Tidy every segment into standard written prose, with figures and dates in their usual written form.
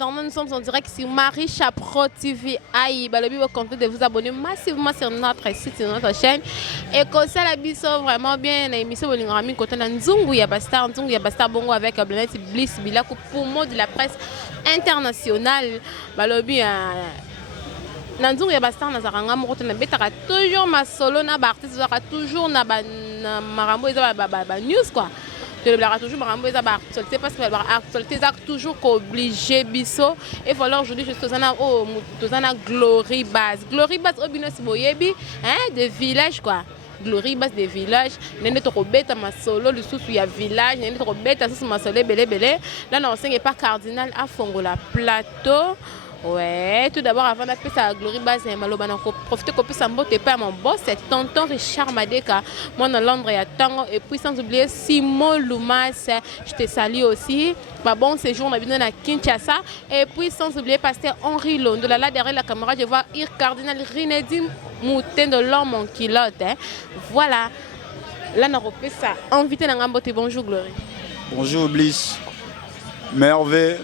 attendant, nous sommes en direct sur Marie Chapro TV. Aïe, balobi, vous comptez de vous abonner massivement sur notre site, sur notre chaîne. Et comme ça, la biso vraiment bien. L'émission Bolingami côté Nzungu Yabastar, Nzungu Yabastar Bongo avec Blanet Bliss Bilako pour mot de la presse internationale. Balobi, Nzungu Yabastar Nazaranga Moroto na betaka toujours ma solo na artiste toujours na marambo eza ba news quoi. De la toujours marambo eza ba actualité parce que ba actualité eza toujours obligé biso et voilà aujourd'hui je tozana oh tozana Glory Base obino siboyebi hein de village quoi. Glory Base des villages nene to kobeta masolo lisusu ya village nene to kobeta susu masolo belé là non c'est pas cardinal à Fongola plateau. Ouais, tout d'abord avant d'appeler ça Glory Base, malobana profiter qu'on puisse m'emboter pas mon boss, c'est tonton Richard Madeka, moi dans Londres il y a Tango et puis sans oublier Simon Loumas, je te salue aussi. Bah bon séjour on a bien à Kinshasa et puis sans oublier pasteur Henri Londo là derrière la caméra je vois Ir Cardinal Rinedi Moutin de l'homme en kilote. Hein. Voilà. Là on a repris ça. Invité dans Gambote, bonjour Glory. Bonjour Bliss. Merveille.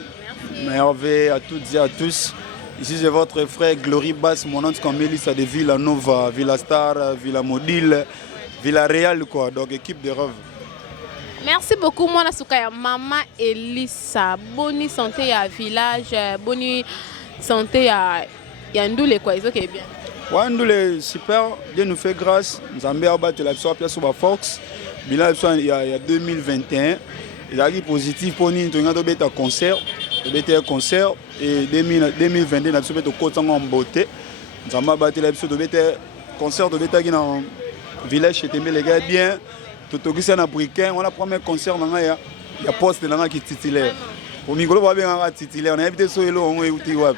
Merveille à toutes et à tous. Ici c'est votre frère Glory Base, mon nom c'est Mélissa de Villa Nova, Villa Star, Villa Modile, Villa Real quoi, donc équipe de rêve. Merci beaucoup moi Soukaya, maman Elissa, bonne santé à village, bonne santé à Ndoule quoi, c'est ok bien. Ouais, Ndoule super, Dieu nous fait grâce, nous avons abattu la pièce sur la Fox, bilan il y a 2021, il a dit positif pour nous, on a un concert. Un concert et 2022 nous avons fait un beauté. Nous avons battu la concert de l'État dans le village chez les gars bien. Tout le monde a pris on a le premier concert il y a poste qui est titulaire. Pour Migolo, on a titulaire. On a invité Soelo, on a été donc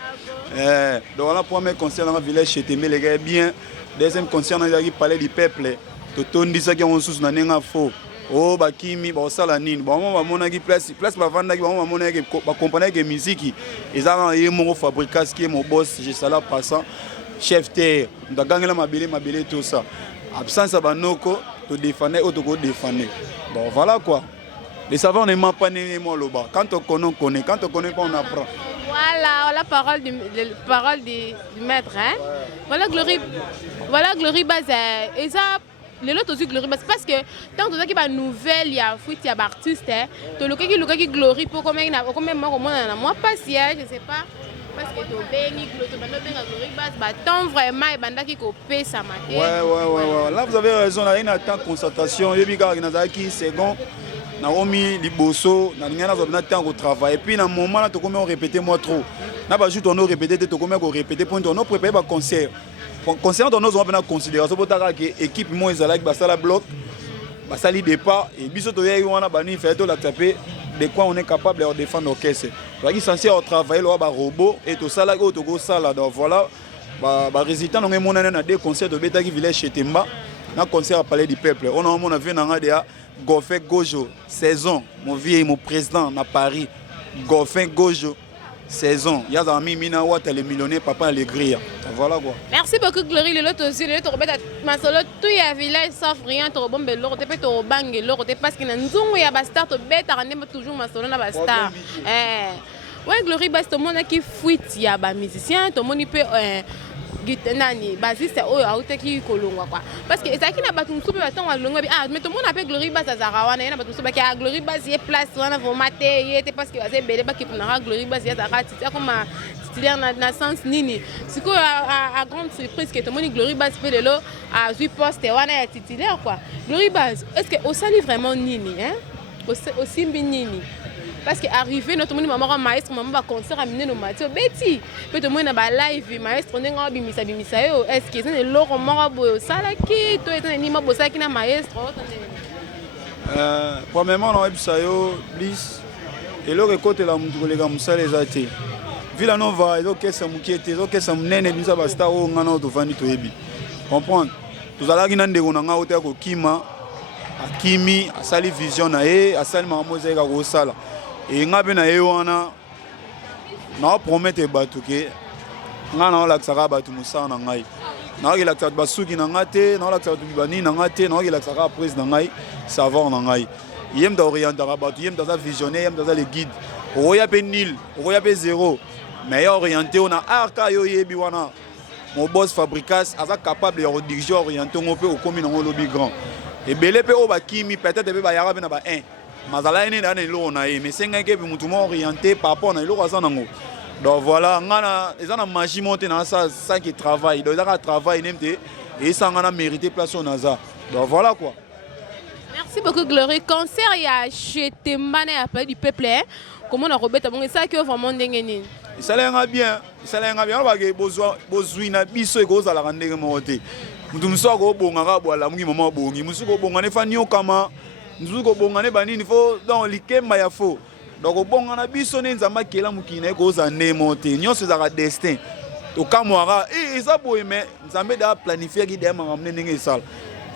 on a le premier concert dans le village chez les gars bien. Deuxième concert, on a parlé du peuple. Tout le monde dit ça qui est sous un faux. Oh bakimi ba osala nini ba mama mona ki place ba vanda ki ba mama mona ki ba compagnie ki musique ezala ye mo fabricas qui est mon boss je sala passant chef terre ndagangela mabele tout ça absence ba noko to défendre ou to ko défendre bon voilà quoi les savants ne ment pas ni mo loba quand on connaît quand on connaît pas on apprend. Voilà la parole du maître hein ouais. Voilà Glory Base et ça les autres aussi Glory Base parce que tant que ça qui va nouvelle il y a fuite il y a artiste to le qui Glory pour combien moi pas si je sais pas parce que to béni Glory Base bah tant vraiment et banda qui copie ça matin. Ouais là vous avez raison là une attente concentration et biga qui second Naomi liboso na ngana zo na temps au travail et puis dans moment là to comment répéter moi trop na ba juste on répéter to comment répéter pour on préparer ba concert. Concernant nos hommes, considération pour ta équipe moi ils allaient basala bloc, basali départ et bisoto yé on a bani fait la taper de quoi on est capable de défendre l'orchestre. Donc ils sont censés travailler le robot et tout ça là au Togo ça là donc voilà ba résultat on est mon année deux concerts de Beta qui village chez Temba, un concert à Palais du Peuple. On a mon avis dans de Goffin Gojo saison mon vieux mon président à Paris Goffin Gojo saison il y a des amis mina wata les millionnaires papa Allegria voilà quoi. Merci beaucoup Glory le lot aussi le to robeta masolo tout ya village sauf rien to bombe lo te pe to bange lo te parce que na nzungu ya bastar to beta randem toujours masolo na bastar ouais Glory Base to mona ki fuite ya ba musicien to moni pe nani basiste oyo auteki kolongwa quoi parce que ça qui na batu msupe batonga longwa bi mais to mona pe Glory Base azara wana na batu msupe ki Glory Base ye place wana vomate yete parce que azé belé ba ki na Glory Base ya zakati comme titulaire na sens nini siko à grande surprise que to moni Glory Base pe lelo a 8 postes wana ya titulaire quoi Glory Base est-ce que au sali vraiment nini hein au simbi nini parce que arrivé notre maman maestro maman va concert amener nos matins Betty peut te moina ba live maestro ndenga bimisa yo est-ce que c'est le loro moko boyo sala ki to etana ni mabosa ki na maestro premièrement on ebisa yo Bliss et le côté la mutu kolega musala ezate Villa Nova ezokesa mukiete ezokesa munene bisa ba star o ngana to vandi to yebi comprendre tozalaki na ndeko na nga ota ko kima akimi asali vision na ye asali mamoze ka ko sala et ngabe na ye wana na promettre batu ke ngana la tsaka batu musana ngai na ki la tsaka basuki na ngate na la tsaka bani na ngate na ki la tsaka prise na ngai savoir na ngai yem da orienter batu yem da visionnaire yem da les guides oya pe nil oya pe zéro mais ya orienté on a arka yo yebi wana mon boss Fabricas asa capable de diriger orienté on peut au commune on lobby grand et belé pe o ba kimi peut-être pe ba yara pe na ba 1 mazala ene na lo na e mais senga ke mutu mo orienté par rapport na lo kwa nango donc voilà ngana ezana magie monter na ça qui travaille donc ça travail nemte et ça ngana mériter place au naza donc voilà quoi. Merci beaucoup Glory. Concert il y a chez Tembane appelé du peuple. Comment on a rebêté bon ça que vraiment ndengeni. Ça l'enga bien. Ça l'enga bien. On va que besoin na biso eko za la randenge moté. Mutu muso ko bonga ka bwala mungi mama bongi. Muso ko bonga ne fanyo kama. Muso ko bonga ne banini fo dans likemba ya fo. Donc bonga na biso ne nzamba kela mukina eko za ne moté. Nyonso za ka destin. To kamwara ça boye mais nzambe da planifier ki dem ramener ndenge sala.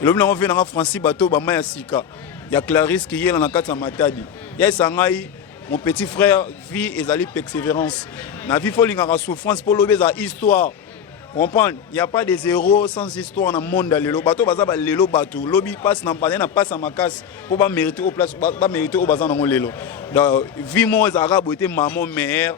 L'homme n'a envie dans Francis bateau ba maya sika. Il y a Clarisse qui est dans la carte matadi. Il y a Sangai mon petit frère vit et zali persévérance. Na vie faut linga souffrance pour l'obé za histoire. Comprendre, il y a pas de zéro sans histoire dans le monde le bateau baza ba lelo bateau. Lobby passe na pas na passe à ma casse pour pas mériter au place pas mériter au bazan dans lelo. Donc vie moi arabe était maman mère.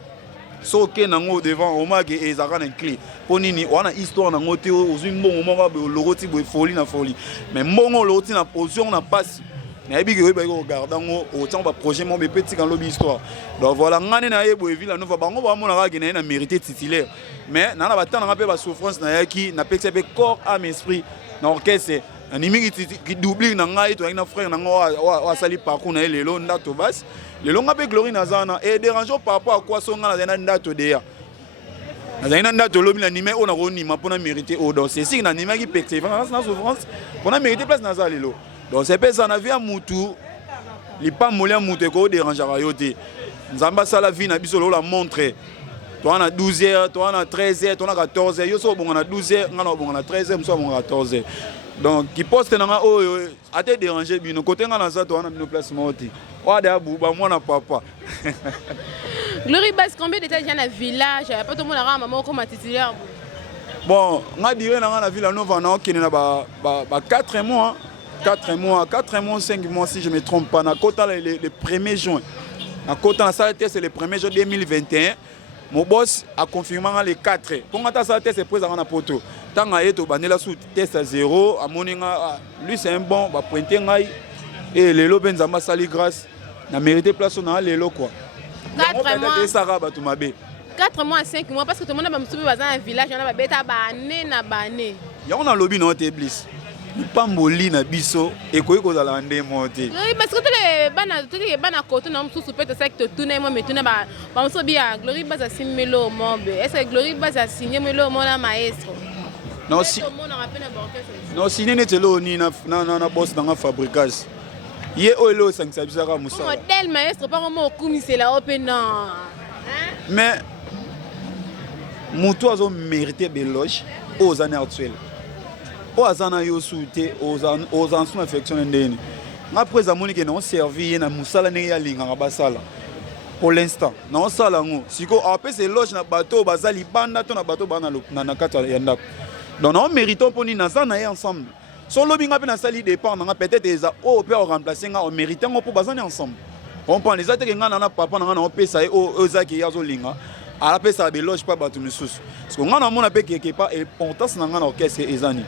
So ke nango devant o mage ezaka na clé ponini wana histoire na ngote ozwi mbongo moko be loroti boy folie na folie mais mbongo loroti na position na passe na yebi ke ba ko regarder ngo o tanga ba projet mo be petit kan lobby histoire donc voilà ngane na yebo ville nova bango ba mona ka gena na mérité titulaire mais na ba tanga pe ba souffrance na yaki na pexé be corps âme esprit na orchestre animi qui double na ngai to na frère na ngo wa sali parcours na lelo ndato bas le longa pe Glory nazana et dérangeant par rapport à quoi songa na ndato deya na ndato lobi na nime on a roni ma pona mériter au donc c'est si na nime qui persévérance na souffrance on a mérité place na zalelo donc c'est pas ça na vie à mutu li pas molia mutu ko déranger ayote nzamba sala vie na biso la montre toi na 12h toi na 13h toi na 14h yo so bonga na 12h ngana bonga na 13h mso bonga na 14h donc qui poste na o a te déranger bino côté ngana za toi na bino place moti wa da buba mwana papa. Glory Bass combien d'étages il y a dans le village pas tout le monde a maman comme titulaire. Bon nga dire na la ville nova na okene na ba 4 mois 4 mois 5 mois si je me trompe pas na kota le 1er juin na kota na salle test le 1er juin 2021 mon boss a confirmé les 4 pour ngata salle test présent na poto tanga yeto bandela sous test à 0 a moninga lui c'est un bon ba pointer ngai et les lobenzamba sali grâce na mérité place na lelo quoi 4 mois ça va tout mabe 4 mois 5 mois parce que tout le monde va me souber dans un village on a beta bané na bané ya on a lobby no te bliss ni pamboli na biso e koyi ko za la ndé monté oui parce que tous les bana côté na msusu peut ça que tout moi mais tout na ba mso bien Glory Bass a signé le mombe est-ce que Glory Bass a signé le mon maestro non si non signé ne telo ni na boss na Fabricas ye olo sangisa bisaka musa modèle maestro pas comment okumisela la open non mais mutu azo mérité beloge aux années actuelles aux années yo souté aux anciens affection ndeni après amoni ke non servi na musala ne ya linga basala pour l'instant non sala ngo siko après c'est loge na bateau bazali banda to na bateau bana na kata ya ndako donc on mérite poni na zana y ensemble so lobinga pe na sali dépend na peut-être eza o peut remplacer nga on mérite ngo pour bazana ensemble on prend les attaques nga na papa na on pesa o zaki yazo linga ala pesa be loge pas batu misusu parce que nga na mona pe quelque part importance na nga na orchestre ezani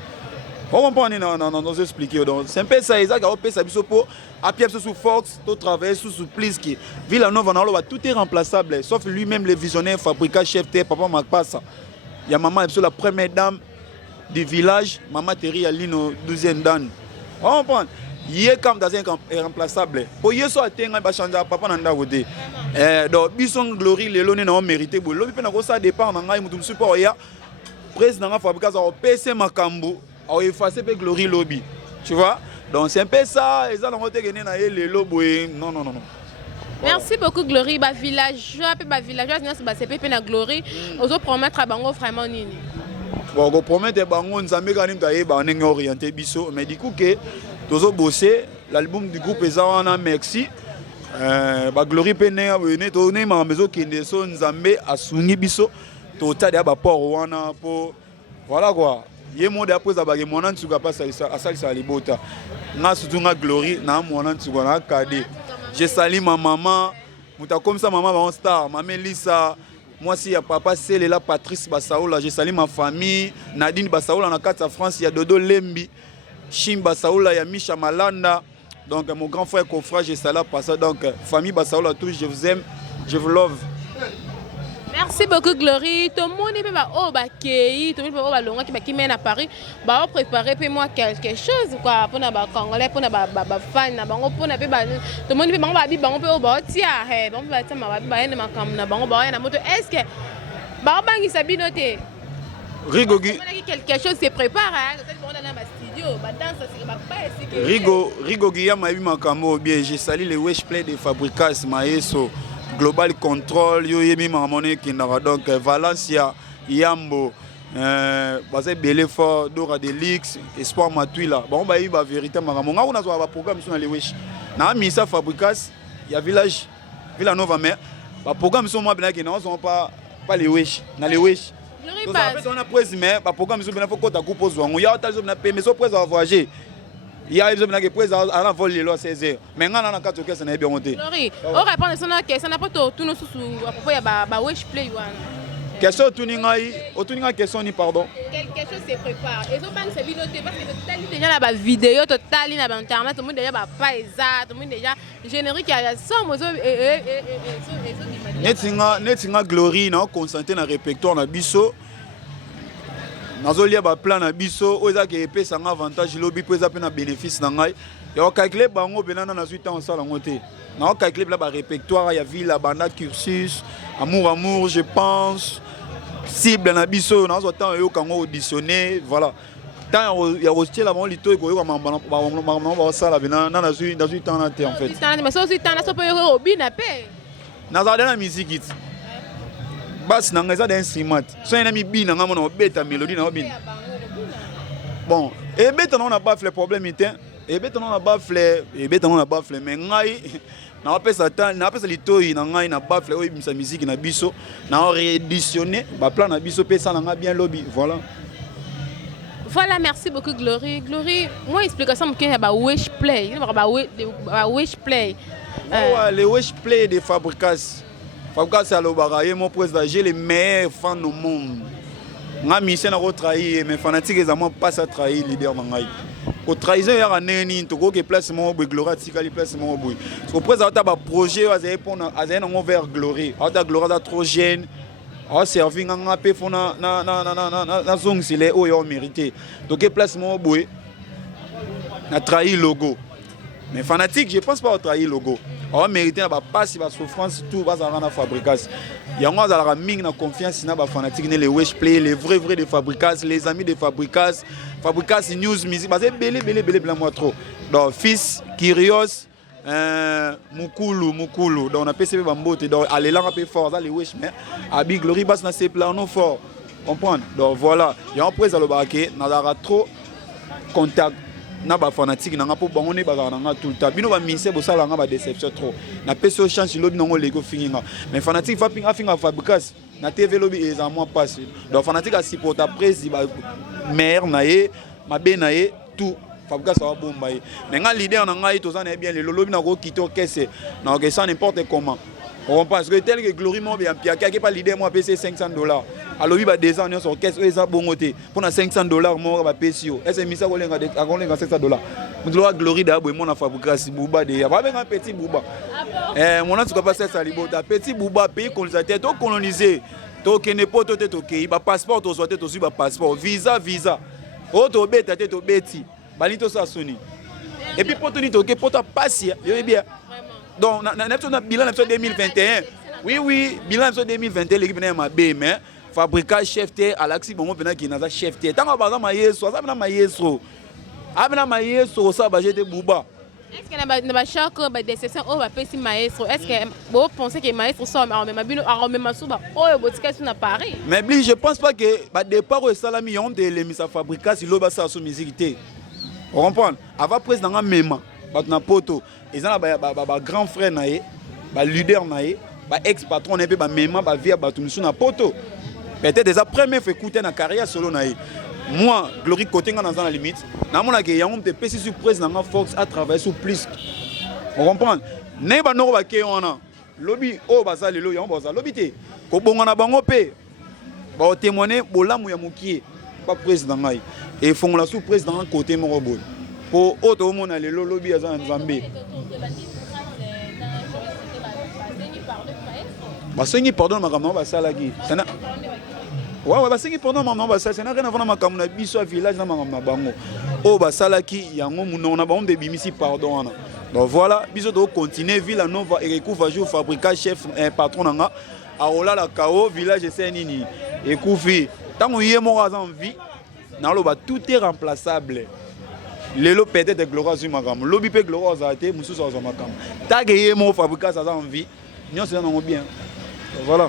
on prend nous expliquer donc c'est un peu ça ezaki o pesa biso pour appuyer sous force to travailler sous plus qui Villanova na lo tout est remplaçable sauf lui-même le visionnaire Fabricas chef terre papa Makpasa il y a maman la première dame du village, Maman Terry Alino 12e dan. On prend. Il est comme dans un camp irremplaçable. Pour y soit atteindre ba changer papa nanda côté. Donc bison Glory le loné na mérité bo. Lobi pe na ko ça dépend na ngai mutum support ya. Président na Fabricas au PC Makambo, au effacer pe Glory lobby. Tu vois? Donc c'est un peu ça, ils ont côté gagner na le lobo non. Merci beaucoup Glory ba villageois pe ba villageois ba c'est pe na Glory. Ozo promettre à bango vraiment nini. Bon, on promet des bangons, nous avons gagné orienté biso, mais du coup que tous bosser l'album du groupe Ezana merci. Glory Pene a venu tourner ma maison qui est son Nzambe a souni biso, total de rapport wana pour voilà quoi. Yé monde après ça bagé mon an suga pas ça ça libota. Na surtout na Glory na mon an suga na kade. Je salue ma maman Mouta comme ça, maman, on star. Maman Lisa, moi, si y a papa Célela, Patrice Bassaoula, j'ai salé ma famille. Nadine Bassaoula, en 4 France, il y a Dodo Lembi. Chim Bassaoula, il y a Misha Malanda. Donc, mon grand frère Kofra, j'ai salé par ça. Donc, famille Bassaoula, tous, je vous aime, je vous love. Merci beaucoup Glory. Tout le monde est accueilli, tout le monde est qui mène à Paris. Bah préparer pour moi quelque chose quoi pour na ba congolais pour na ba fan na bango pour na pe ba tout le monde peut ba bi bango peut ba tia he bango ba tia ma ba na makam na bango ba na moto est-ce que ba bangi sabi noter Rigogi quelque chose se prépare hein peut-être qu'on dans ma studio ba danse c'est ba pas est-ce que Rigogi ya ma bi makamo bien j'ai sali les wesh play de Fabricas Maeso Global Control, yo yemi mamone kinara donc Valencia, Yambo, basé Belefort, Dora Delix, Espoir Matuila. Bon bah il va vérité maramonga on a zo ba programme sur les wesh. Na misa Fabricas, il y a village Villanova mais ba programme sur moi bien que non sont pas les wesh, na les wesh. Donc en fait on a pris mais ba programme sur bien faut que ta coupe aux on y a tal na mais so prise à voyager. Il y a des gens qui prennent à vol les lois 16 heures. Mais quand on a 4 heures, ça n'est bien monté. Glory, on répond à ça question n'a pas tout nous sous à propos ya ba wesh play wana. Question tuninga question ni pardon. Quelque chose se prépare. Et so bang se vidéo parce que total déjà la ba vidéo total na ba internet tout le monde déjà ba paisa tout le monde déjà générique ya ça mozo netinga Glory na concentrer na répertoire na biso. Nazolia ba plan na biso oza ke pesa nga avantage lobi pesa pe na bénéfice na ngai et on calcule bango benana na 8 ans sala ngote na on calcule ba répertoire ya ville la banda cursus amour je pense cible na biso na zo temps yo kango auditionner voilà tant ya hostie la mon lito ko yo ba sala benana na 8 ans na te en fait mais ça aussi tant na so pe yo obi na pe na za na musique basse na ngeza d'instrument so ina mi bina ngamo na beta mélodie na obina bon et beta on n'a pas fait problème itin et beta on n'a pas fait mais ngai na pesa temps na pesa litoi na ngai na ba fait sa musique na biso na rééditionner ba plan na biso pesa na nga bien lobby voilà. Voilà, merci beaucoup Glory. Glory, moi explication que y a Wish Play, ba Wish Play. Les Wish Play de Fabricas. Fabricas à l'Obaraye, mon président, j'ai les meilleurs fans au monde. Ma mission a retrahi, mes fanatiques ils pas à trahir leader mangai. Au trahison il y a neni, to go que place mon boy Glory tikali place mon boy. Au président ta ba projet à répondre à un vers Glory. À Glory da trop jeune. A servi nga pe fona na zong sile o yo mérité. Donc que place mon boy. Na trahi logo. Mais fanatique, je pense pas au trahi logo. On va mériter na ba passe ba souffrance tout va ça rendre Fabricas. Yango za la ming na confiance na ba fanatique les Wesh Play, les vrais de Fabricas, les amis de Fabricas, Fabricas News Music, parce que belé blanc moi trop. Donc fils Kyrios Mukulu donc on a PCB Bambote donc aller là un peu fort ça les Wesh mais Abi Glory basse na ses plans non fort. Comprendre. Donc voilà, il y a un près à le baquet, na la trop contact na ba fanatique na ngapo bango ne ba na tout le temps bino ba mise bo sala nga ba déception trop na peso chance lobi nango lego finga mais fanatique va pinga finga Fabricas na TV lobi eza moi passe donc fanatique a supporter presse ba mère na ye mabe na ye tout Fabricas va bomba ye mais nga leader na ngai to ça na bien le lobi na ko kito kese na que ça n'importe comment on pense que tel que Glory mo bien pia qui pas leader moi PC $500 alors il va 2 ans sur caisse eza bongoté pour na $500 mo ba pesio est-ce misa ko lenga $500 mudlo Glory da bo mo na Fabricas buba de ya ba benga petit buba mon an tu pas ça libota petit buba pays colonisateur to coloniser to kene poto te to ke ba passeport to sote to su ba passeport visa o to beta te to beti balito sa soni et puis poto ni to ke poto passer yo bien. Donc, dans le bilan 2021, oui, bilan 2021, l'équipe n'est pas bien, mais Fabricas chef T, Alexis Bongo qui n'a pas chef T. Tant que par exemple, Maïeso, ça n'a pas Maïeso. Abna Maïeso, ça va jeter Bouba. Est-ce qu'il y a pas choc, déception, oh, va passer Maestro. Est-ce que vous pensez que Maestro sort, mais même Souba, oh, votre question n'a pas ri. Mais je pense pas que, départ au salami, on a mis sa Fabricas, il a sa musique. Vous comprenez? Avant président, même. Na poto ezana ba grand frère naé ba leader naé ba ex patron naé ba mema ba via ba tumisu na poto peut-être déjà première fois écouter na carrière solo naé moi Glory côté nga dans la limite na mona ke yango te pesi surprise na Fox à travailler sur plus on comprend né ba no ba ke wana Lobby, oh, baza lelo, yon baza lobby te. Ko bonga na bango pe. Ba témoigner bolamu ya mukie. Pas président ngai. Et font la sous président côté mon robot. Pour autre monde aller lobby à Zambie. Bah c'est pardon ma maman bah ça là qui. Ouais bah c'est pardon ma maman bah ça c'est n'a rien à voir ma maman na biso village na maman bango. Oh bah ça là qui yango muno na bango de bimisi pardon ana. Donc voilà, biso do continuer ville nova et recouvre jour fabricant chef patron nanga. Aola la kao village c'est nini. Et koufi tant on y est mort en vie. Dans le bas tout est remplaçable. Lelo peut-être gloire sur ma gamme. Lobby peut gloire à été musu sur ma gamme. Tagaye mon fabricant ça en vie. Nous c'est bien. Voilà.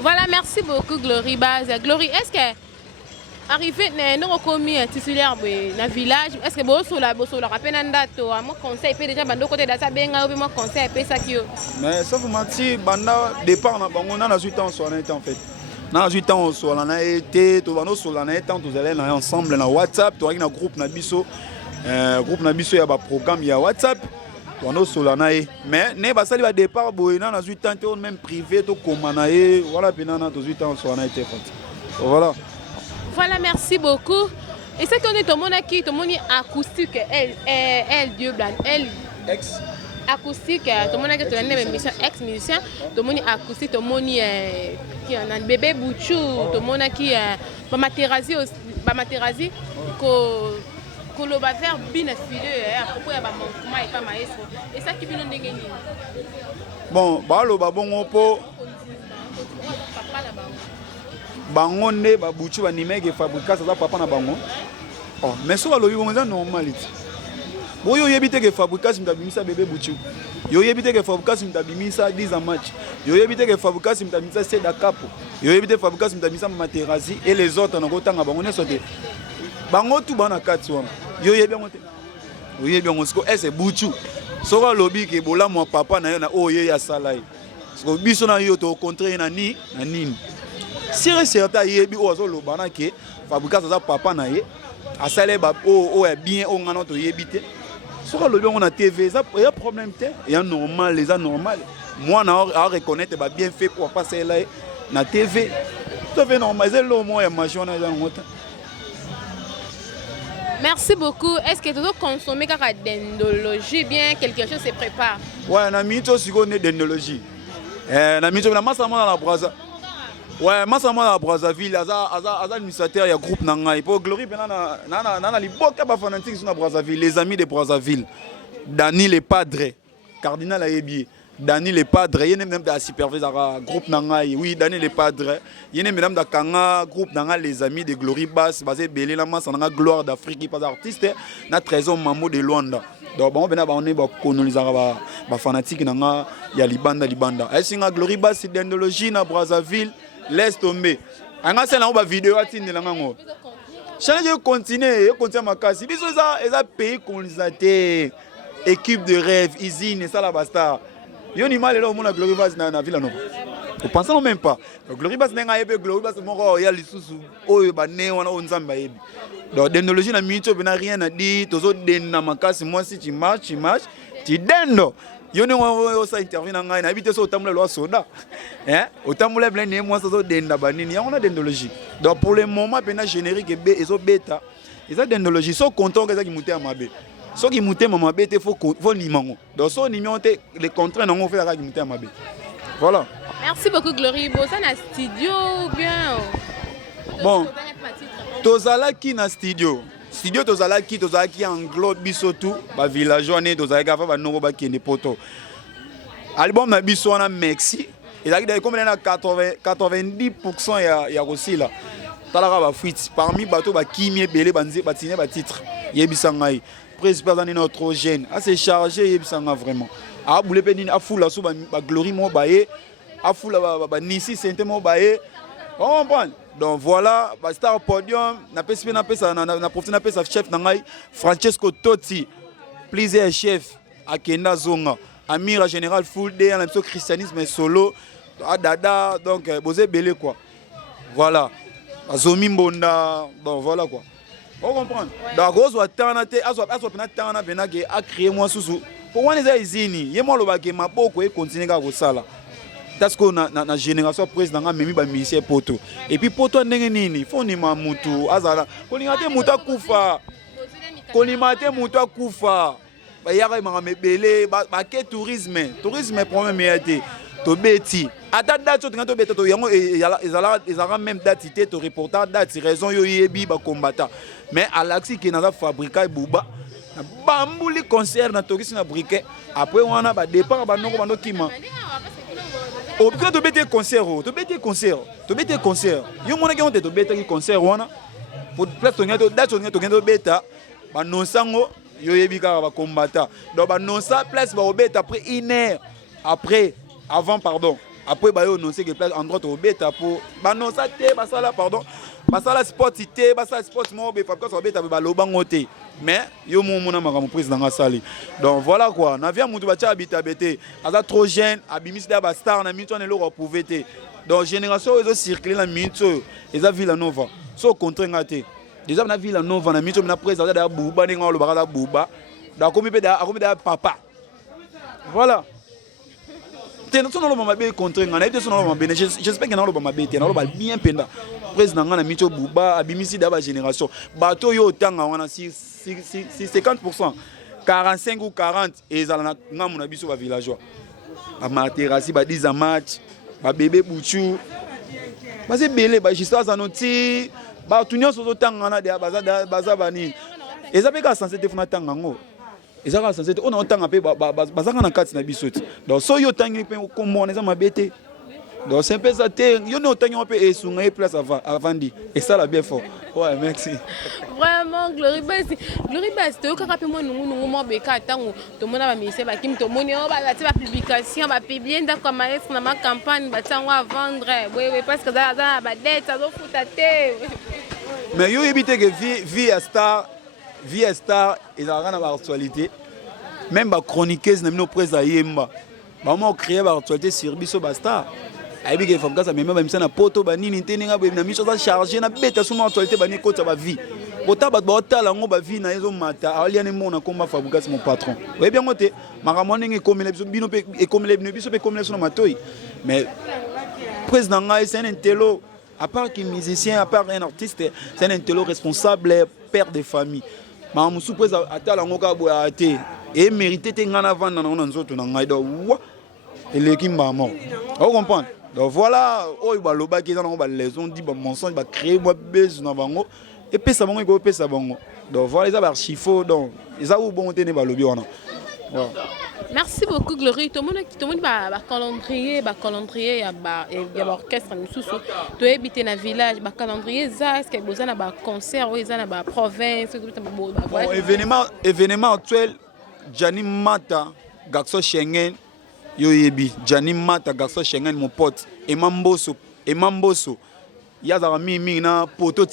Voilà, merci beaucoup Glory Baz. Glory, est-ce que arrivé nous commis titulaire dans le village, est-ce que vous sur la rappel en date moi conseil peut déjà bando côté de ça benga ou moi conseil peut ça qui. Mais ça vous mentir banda départ on a 8 ans sur en fait. Dans 8 ans sur la été, tout va nous sur la été, tous allez ensemble dans WhatsApp, tu as un groupe na biso il y a un programme il y a WhatsApp. On sur la naïe mais ne ba sali ba départ boyna na 8 ans même privé to komanaye voilà pinana to 8 ans sur la été voilà. Voilà, merci beaucoup. Et c'est qu'on est tout le monde qui tout le monde acoustique elle Dieu blanc elle Ex acoustique tout le monde qui est une musicien ex musicien tout le monde acoustique tout le monde qui a un bébé Bouchou tout le monde qui ba materazi ko lo ba faire bien filé pourquoi ba manquement et pas maestro et ça qui vient ndenge ni bon ba lo ba bongo po bango nde ba Bouchou ba nimege fabricant ça papa na bango oh mais so ba lo bongo ça normalité bon yo yebite ke fabricant mtabimisa bébé Bouchou yo yebite ke fabricant mtabimisa 10 en match yo yebite ke fabricant mtabimisa Seda Capo yo yebite fabricant mtabimisa Materazi et les autres na kotanga bango ne sote bango tout bana kati wana yo yebi yango te yo yebi yango siko ese Bouchou soka lobi ke bola mo papa na yo na oye ya salai siko biso na yo to contre na ni na nini sire certain yebi o zo lobana ke fabricant za papa na ye asale ba o ya bien o ngana to yebi te soka lobi on a TV ça y a problème te y a normal les a normal moi na a reconnaître ba bien fait pour passer là na TV tout fait normal c'est le mot ya machine na ngota. Merci beaucoup. Est-ce que tu dois consommer dendologie bien quelque chose se prépare? Ouais, na mito siko ne dendologie. Na mito na masa na Braza. Ouais, masa na Brazzaville aza administrateur ya groupe na ngai. Pour Glory pena na liboka ba fanatique sur na Brazzaville, les amis de Brazzaville. Dani le padre, cardinal Ayebi. Dani le padre, yene même da superviseur groupe na ngai. Oui, Dani le padre. Yene même da kanga groupe na ngai les amis de Glory Bass basé belé la masa na gloire d'Afrique pas artiste na trésor Mambo de Luanda. Donc bon bena ba on est ba coloniser ba fanatique na nga ya libanda. Esinga Glory Bass d'endologie na Brazzaville laisse tomber. Anga c'est là ba vidéo atinde la ngo. Challenge continue makasi. Biso eza pays colonisateur. Équipe de rêve, usine, ça la basta. Yoni mal là au monde Glory Bass na Villa Nova. Vous pensez même pas. Glory Bass n'a pas Glory Bass moko ya lisusu oyo ba ne wana onzamba yebi. Donc dendologie na mito bena rien à dire, tozo denna makasi moi si tu marches, tu dendo. Yoni on ça intervient na ngai na habite so tamula lo soda. Hein? Otamula plein ne moi so denda banini, on a dendologie. Donc pour le moment bena générique et ezo bêta. Eza dendologie so content que ça qui monte à mabe. So qui monte maman bête faut nimango. Donc so nimango les contraintes on fait la qui monte à mabe. Voilà. Merci beaucoup Glory Bosa na studio bien. Bon. Tozalaki na studio. Studio tozalaki englobe biso tout ba villageois né tozalaki fa ba nongo ba kende poto. Album na biso wana Merci. Ezaki da comme na 90% ya Rosila. Talaka ba fuite parmi bato ba kimie belé banze batine ba titre. Yebisa ngai. Principal dans notre jeune. A se charger yebisa ngai vraiment. A boule pe nini a fula so ba Glory mo baé. A fula ba Nisi Sente mo baé. On comprend. Donc voilà, Star Podium, na profité na chef nangai Francesco Totti, plaisir chef Akenda Zonga, Amira général full day, un peu christianisme solo, Dada donc bosé belé quoi. Voilà. Zomi Mbonda, donc voilà quoi. On comprend. Donc on doit tana te, aso pena tana bena ke a créer moi sous Pour moi, les usines, il y a moi le maboko et continuer à ça. Parce que na génération président nga memi ba musicien poto. Et puis poto ndenge nini, faut ni mamutu azala. Kolingate muta kufa. Kolimate mutu kufa. Ba yaka ma mebele ba ke tourisme. Tourisme problème yate. To beti. Ata date to ngato beta to yango ezala même date ité to reporter date raison yo yebi ba combattant. Mais alaxi ki na fabriquer buba. Bambuli concert na tokisi na briquet. Après wana ba départ ba noko bando kima. Au cas de bêter concert, de bêter concert, de bêter concert. Yo mona ki on te de bêter concert wana. Pour place to ngato date to ngato bêta. Ba non sango yo yebi ka ba combattant. Donc ba non sa place ba obeta après 1 heure. Après avant pardon. Après ba yo non c'est que place endroit to bêta pour ba non sa té ba ça là pardon. Ba ça la sport té ba ça sport mo be fabrique so bêta ba lobango té. Mais yo mona makamu président nga sali. Donc voilà quoi, na via mutu ba tia habita bêté. Aza trop jeune, abimis da ba star na minto ne lo repouveté. Donc génération ils ont circulé la minto, ils a Villa Nova. So contre ngate. Déjà na Villa Nova na minto na président da buba ninga lo ba da buba. Da komi pe da papa. Voilà. J'espère que nous allons bien penda. Président na mito buba abimisi da ba génération. Bato yo tanga wana si 50%, 45 ou 40 et zalana ngamu na biso ba villageois. Ba materasi ba 10 match, ba bébé bouchou. Ba se belé ba jista zanoti, ba tunyo so tanga na de baza bani. Ezabeka censé te funa tanga ngo. Ezaka censé on entend pe bazaka na kati na biso. Donc so yo tangi pe ko mona za mabete. Donc c'est un peu ça yo no tangi on pe esunga place avant dit. Et ça la bien fort. Ouais, merci. Vraiment Glory Bass to ka pe mo nungu mo be ka tango to mona ba mise ba kim to moni o ba ti ba publication ba publier nda comme maître na ma campagne ba tango à vendre. Oui parce que ça ba dette ça do futate. Mais yo éviter que vie star et ça a une actualité. Même les chroniqueuses n'ont pas de yemba. Maman créé une actualité sur Bisso Basta. Et puis il faut que ça me mette na poto ba nini teninga ba na miso za charger na beta sur actualité ba ni kota ba vie. Bota ba bota la ngo ba vie na ezo mata. Ali ne mona komba fabuka mon patron. Oui bien ngote. Makamoni ngi comme les bino pe et comme les biso pe comme les sur matoi. Mais président nga c'est un intello à part qu'il musicien, à part un artiste, c'est un intello responsable, père de famille. Mais je suis à la ngoka boya ate et mérité te ngana vanda na nzoto na ngai do et l'équipe m'a mort. Vous comprenez? Donc voilà, oh ba loba ki za na ba les on dit ba mensonge ba créer moi buzz na bango et puis ça bango ko pe ça bango. Donc voilà les archifaux donc ils a ou bon te ne ba lobi wana. Merci beaucoup Glory. Tout le monde ba calendrier, il y a orchestre misusu. To habiter na village, ba calendrier ça est-ce que besoin na ba concert ou ça na ba province, événement actuel Jani Mata garçon Schengen yo yebi Jani Mata garçon Schengen mon pote et Mamboso ya za mimi na poto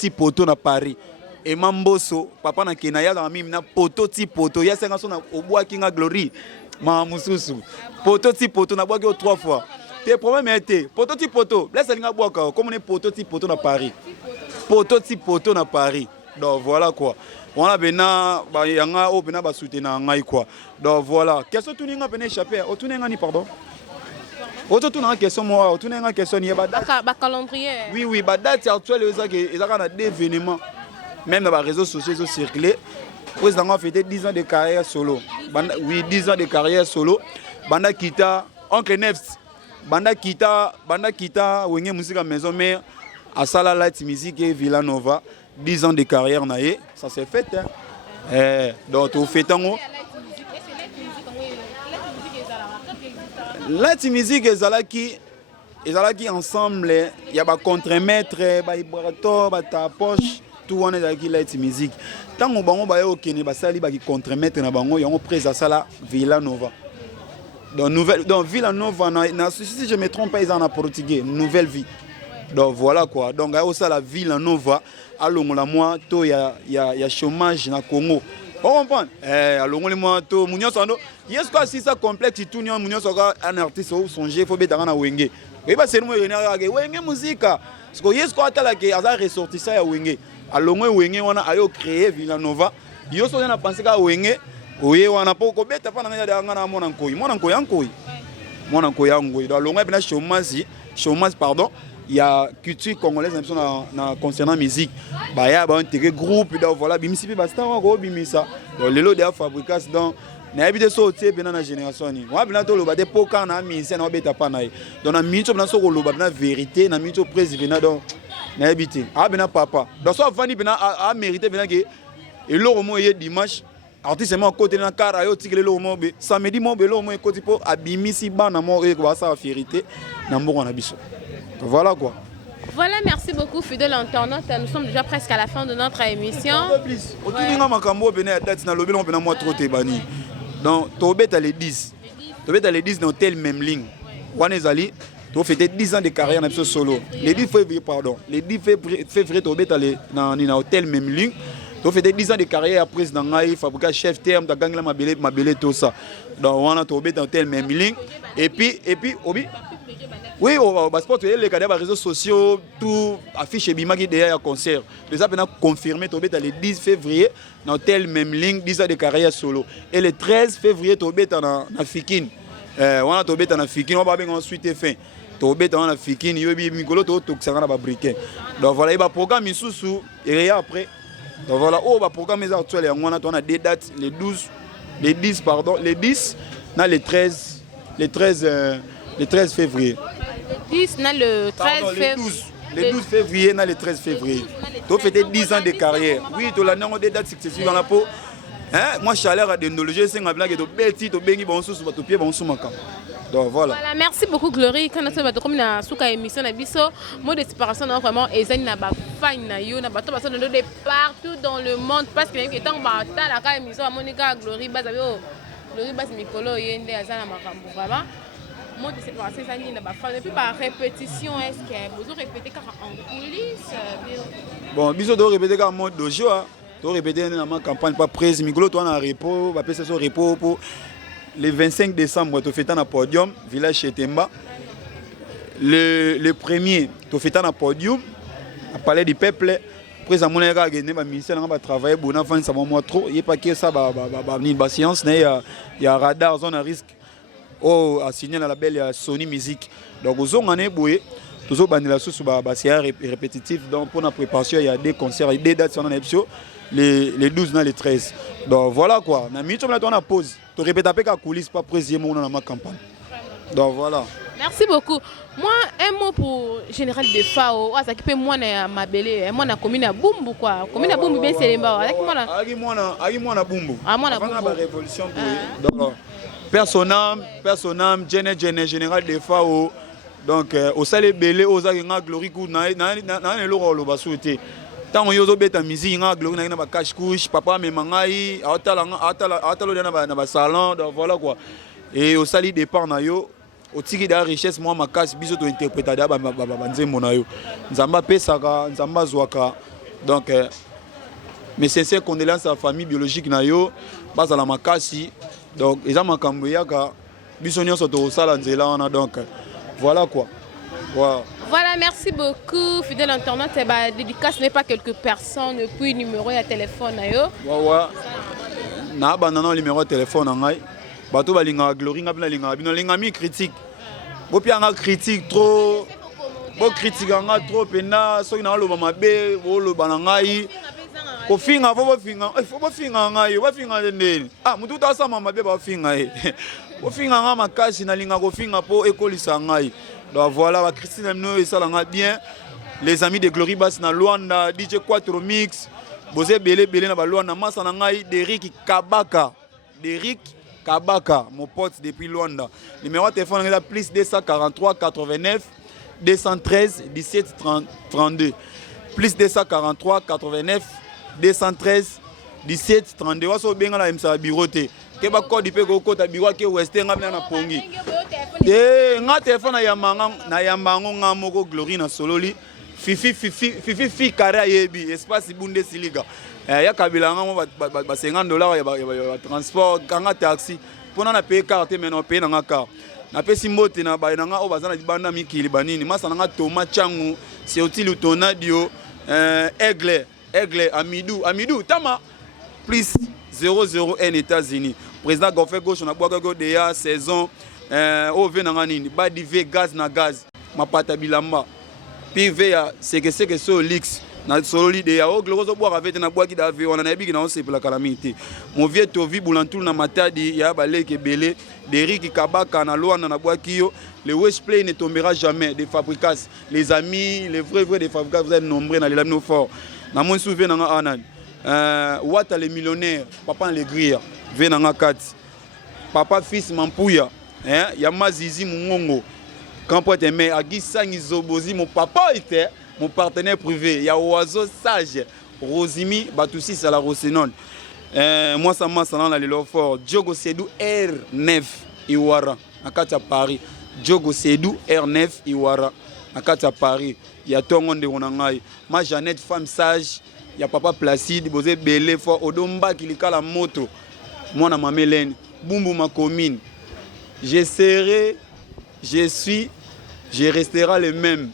na Paris. Et Mamboso papa na Kenya ya za mimi na poto ya senga so na obwa kinga Glory. Mamususu poto na boaki 3 fois. Tes problèmes étaient poto laisse linga boaka comme on poto na Paris. Poto na Paris. Donc voilà quoi. On a bena ba yanga o bena ba soutenir ngai quoi. Donc voilà. Question tout ninga bena échapper. O tout ninga ni pardon. O tout ninga question moi, o tout ninga question ni ba calendrier. Oui, ba date actuelle ils ont des événements. Même dans les réseaux sociaux ils ont circulé. Président a fait 10 ans de carrière solo. Oui, 10 ans de carrière solo. Banda Kita, Oncle Nefs. Banda Kita, Wenge Musique Maison Mère, à Sala Light Music et Villa Nova. 10 ans de carrière, ça s'est fait. Hein. Donc, au fait, Light Music et Zalaki ensemble, il y a des contre-maîtres, des vibrato, des tapoches. Tout on est avec Light Music. Tant que bango ba yo kene ba sali ba ki contre-maître na bango yango presa sala Villa Nova. Donc Villa Nova si je me trompe pas ils en portugais, nouvelle vie. Donc voilà quoi. Donc au sala Villa Nova alongola moi to ya chômage na Congo. On comprend? Alongola moi to munyo sando. Yes quoi si ça complexe tout nyo munyo soka un artiste au songer faut betanga na wenge. Et ba c'est moi wenge musique. Parce que yes quoi atala ke aza ressortissant ya wenge. Alors Wenge on a créé Villa Nova. Yo so na pensé ka Wenge Oui, on a pas au bête, pas dans mon encoy. Mon encoy, encoy. Mon encoy, encoy. Dans l'onglet, bien chômage, pardon. Il y a culture congolaise concernant la musique. Bah, il y a un groupe, voilà, bimisi, basta, on va bimisa. Donc, les lots de fabrication, donc, n'a pas de sortir pendant la génération. Moi, bien sûr, le bas de poker, n'a mis, n'a pas pas naï. Donc, na minute, bien sûr, le bas de vérité, na minute président, donc, n'a habité. Ah, bien papa. Donc, soit Fanny, bien a mérité, bien que, et l'eau, moi, il y a dimanche. Artiste moi côté na car ayo tikele lo mo be samedi mo be lo mo côté po abimisi bana mo e ko sa vérité na mboko na biso. Voilà quoi. Voilà, merci beaucoup fidèle internaute. Nous sommes déjà presque à la fin de notre émission. Otuninga makambo bene ya date na lobelo bena moi trop te bani. Donc tobeta les 10. Tobeta les 10 dans tel même ligne. Wana ezali to fêter 10 ans de carrière na biso solo. Les 10 février pardon. Les 10 février tobeta les na hôtel même ligne. Tu fais 10 ans de carrière après dans Ngaï, fabriquer chef terme, tu as gagné ma belle tout ça. Donc on a tombé dans tel même ligne. Et puis, Obi. Oui, au passeport, les cadets, les réseaux sociaux, tout affiche Bima qui derrière un concert. Les a confirmé tombé dans le 10 février dans tel même ligne, 10 ans de carrière solo. Et le 13 février, tombé dans Fikine. On a tombé dans Fikine, on va bien ensuite fin. Tombé dans Fikine, il y a eu Mikolo, tout ça va briquer. Donc voilà, il va programme sous et après. Donc voilà, le programme est actuel. On a des dates, les 10, le 13 février. Le 10, le 13 février. Le 12 février, le 13 février. Tu fais 10 ans de carrière. Oui, tu as des dates successives dans la peau. Moi, je suis allé à l'ethnologie, c'est un blague de bêtis, tu bénis, bon, sous pied, bon, sous ma camp. Donc voilà. Voilà, merci beaucoup Glory. Quand on a comme na souka émission na biso, mot de séparation vraiment ezali na ba fan na yo na bato baso de partout dans le monde parce que tant ba ta la ka émission à Monica Glory baza yo. Glory bas mikolo yende azana makambo vraiment. Mot de séparation ezali na ba fan et puis par répétition est-ce que vous répétez car en coulisses bon, biso do répéter car mode dojo, do répéter na ma campagne pas prise mikolo toi na repos, ba pesa so repos pour le 25 décembre, tu fais un podium, village chez Temba. Le premier, tu fais un podium, à Palais du Peuple. Après, mon ministère va travailler, bon enfant, ça va moi trop. Il n'y a pas que ça, il science, il y a radar, zone à risque. Oh, à signer la label Sony Music. Donc, aux zones, on est boué. Toujours, c'est répétitif. Donc, pour la préparation, il y a des concerts, des dates sur l'émission. Les 12 et les 13. Donc voilà quoi. On a pause. Tu répètes après qu'à coulisses, pas précisément dans ma campagne. Donc voilà. Merci beaucoup. Moi, un mot pour Général de Fao. Ça qui peut moi ma belle. Moi na commune à Bumbu quoi. Commune à Bumbu bien c'est les mbao. Agi moi na Bumbu. Ah moi na Bumbu. Avant la révolution pour. Donc personnam, Général de Fao. Donc au salé belé aux agents glory coup na le rôle ba souhaiter. Tant on yozo beta musique nga glory na ba cache couche papa me mangai atalo na ba salon donc voilà quoi. Et au sali départ na yo au tiki da richesse moi ma casse biso to interpréter da ba nzembo na yo. Nzamba pesaka, nzamba zwaka. Donc mes sincères condoléances à la famille biologique na yo basa la makasi. Donc eza makambo yaka biso nyonso to sala nzela wana donc voilà quoi. Voilà. Voilà, merci beaucoup, fidèle internaute. La dédicace n'est pas quelques personnes, puis numéro de téléphone. Ouais. Na banana numéro de téléphone ngai. Bato balinga glory ngapina linga bino linga mi critique. Bo pia nga critique trop. Bo critique nga trop pena so na loba mabe bo loba ngai. Ko finga bo finga. Faut bo finga ngai, bo finga ndeni. Ah mutu ta sama mabe ba finga e. Bo finga nga makasi na linga ko finga po ekolisa ngai. Donc voilà, Christine Amno et ça l'a bien. Les amis de Glory Bass na Luanda, DJ Quattro Mix, Bosé Belé na Luanda, Massa Nangai, Derrick Kabaka, mon pote depuis Luanda. Numéro de téléphone est là, plus 243 89 213 17 32. Plus 243 89 213 17 32. Waso benga la MSA biroté. Keba code pe ko kota biwa ke western ngabna na pongi. Nga téléphone na yambango nga moko Glory na sololi fifi kare yebi espace Bundesliga ya kabila nga mo ba $50 ya transport kanga taxi pona na payer carte mais non payer na carte na pesi mbote na ba nga o bazana dibanda mikili banini masa nga Thomas Changu c'est utile Tonadio aigle Amidou tama plus 001 États-Unis. Président Goffet Gauche, on a boire déjà saison. Au Vénanganini, Badi V gaz na gaz, ma pata bilamba. Puis V, c'est que c'est au Lix. Na solo de ya o gloroso boire avec na bois qui d'ave on a bi na on c'est pour la calamité. Mon vieux tovi boulantou na matadi ya balé belé des riz kabaka na loa na bois kio le Westplay ne tombera jamais des fabricants les amis les vrais des fabricants vous êtes nombreux dans les lamino fort. Na mon souvenir na anan Wata les millionnaires papa les grilles venanga 4 papa fils Mampouya Yama Zizi Mungongo. Quand pour te mettre à Gisangi Zobozi, mon papa était mon partenaire privé. Il y a Oiseau Sage, Rosimi, Batoussi, Sala Rosenon. Moi, ça m'a dans les fort. Diogo Sedou R9 Iwara, à Katia Paris. Diogo Sedou R9 Iwara, à Katia Paris. Il y a Tongon de Ronangai. Ma Jeannette, femme sage. Il y a Papa Placide, Bosé Belé, Fort Odomba qui lit la moto. Moi, ma Mélène, Boumou, ma commune. Je serai, je suis, je resterai le même.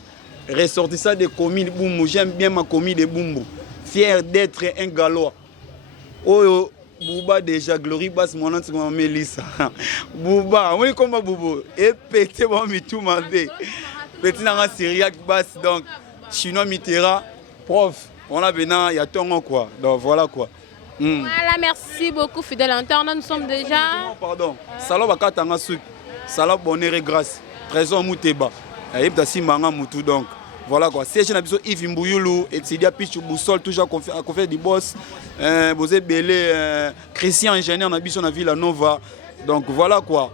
Ressortissant des communes Boumou, j'aime bien ma commune de Boumou. Fier d'être un Gallois. Oh, Bouba déjà, Glory Bass, mon nom c'est Mélissa. Bouba, oui, comment Boubou? Et pété, moi, mi tout ma vie. Petit dans un Syriac Bass, donc, chinois Mitterrand, prof. On a maintenant, il y a ton quoi. Donc voilà quoi. Voilà, merci beaucoup, fidèle internaute. Nous sommes déjà. Pardon. Salop Akatanga Souk. Salop Bonheur et Grâce. Trésor Mouteba. Et Ibdassi Manga Moutou donc. Voilà quoi. C'est un épisode Yves Mbouyulu et Tsidia Pichou Boussol, toujours à confère du boss. Bosé Belé, Christian ingénieur, on a vu sur la ville à Nova. Donc voilà quoi.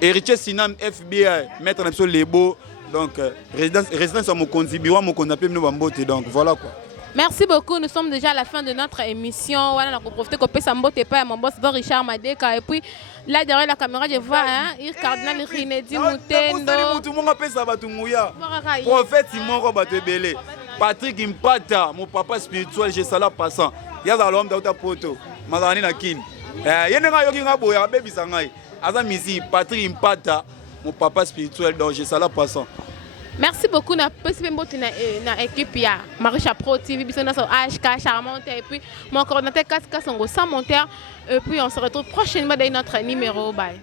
Héritier Sinam FBI, maître en épisode Lebo. Donc résidence à Mokonzi, Biwa Mokonapé Mnobambote. Donc voilà quoi. Merci beaucoup, nous sommes déjà à la fin de notre émission. Voilà, on a profité qu'on peut s'embotter pas mon boss Richard Madeka. Et puis là derrière la caméra, je vois il cardinal Rinedi Moutendo. Tout le monde appelle ça Batumouya. Prophète Simon Robatebele. Patrick Impata, mon papa spirituel, j'ai ça là passant. Il y a l'homme d'Ota Poto. Mazani Nakin. Il y a un yogi Naboya, baby Sangai. Azamisi, Patrick Impata, mon papa spirituel, donc j'ai ça là passant. Merci beaucoup na équipe ya Marisha Pro TV bisona sur HK Charmante et puis mon coordinateur Kasongo sans monteur et puis on se retrouve prochainement dans notre numéro. Bye.